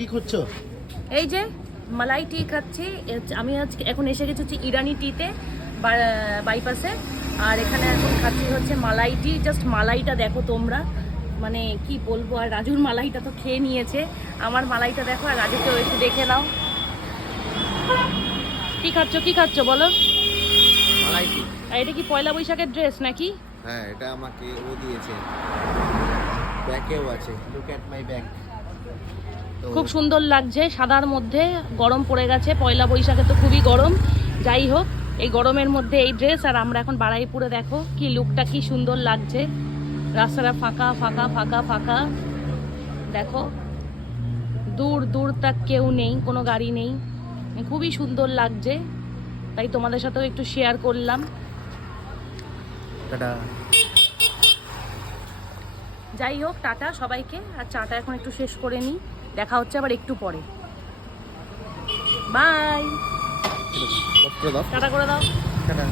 কি করছো? এই যে মালাই টি খাচ্ছি। আমি আজকে এখন এসে গেছি হচ্ছে ইরানি টিতে বাইপাসে। আর এখানে এখন খাচ্ছি হচ্ছে মালাই টি। জাস্ট মালাইটা দেখো তোমরা, মানে কি বলবো। আর রাজুর মালাইটা তো খেয়ে নিয়েছে, আমার মালাইটা দেখো। আর রাজুকেও একটু দেখে নাও। কি খাচ্ছ বলো? মালাই টি। আর এটা কি পয়লা বৈশাখের ড্রেস নাকি? হ্যাঁ, এটা আমাকে ও দিয়েছে, ব্যাকেও আছে। Look at my back. খুব সুন্দর লাগছে সাদার মধ্যে। গরম পড়ে গেছে, পয়লা বৈশাখে তো খুবই গরম। যাই হোক, এই গরমের মধ্যে এই ড্রেস। আর আমরা এখন বাড়াইপুরে, দেখো কি লুকটা কি সুন্দর লাগছে। রাস্তাটা ফাঁকা ফাঁকা ফাঁকা ফাঁকা, দেখো দূর দূর তাক কেউ নেই, কোনো গাড়ি নেই। খুবই সুন্দর লাগছে, তাই তোমাদের সাথেও একটু শেয়ার করলাম। টাটা। যাই হোক, টাটা সবাইকে। আর চাটা এখন একটু শেষ করে নিই, দেখা হচ্ছে আবার একটু পরে। বাই, টাটা করে দাও। টাটা।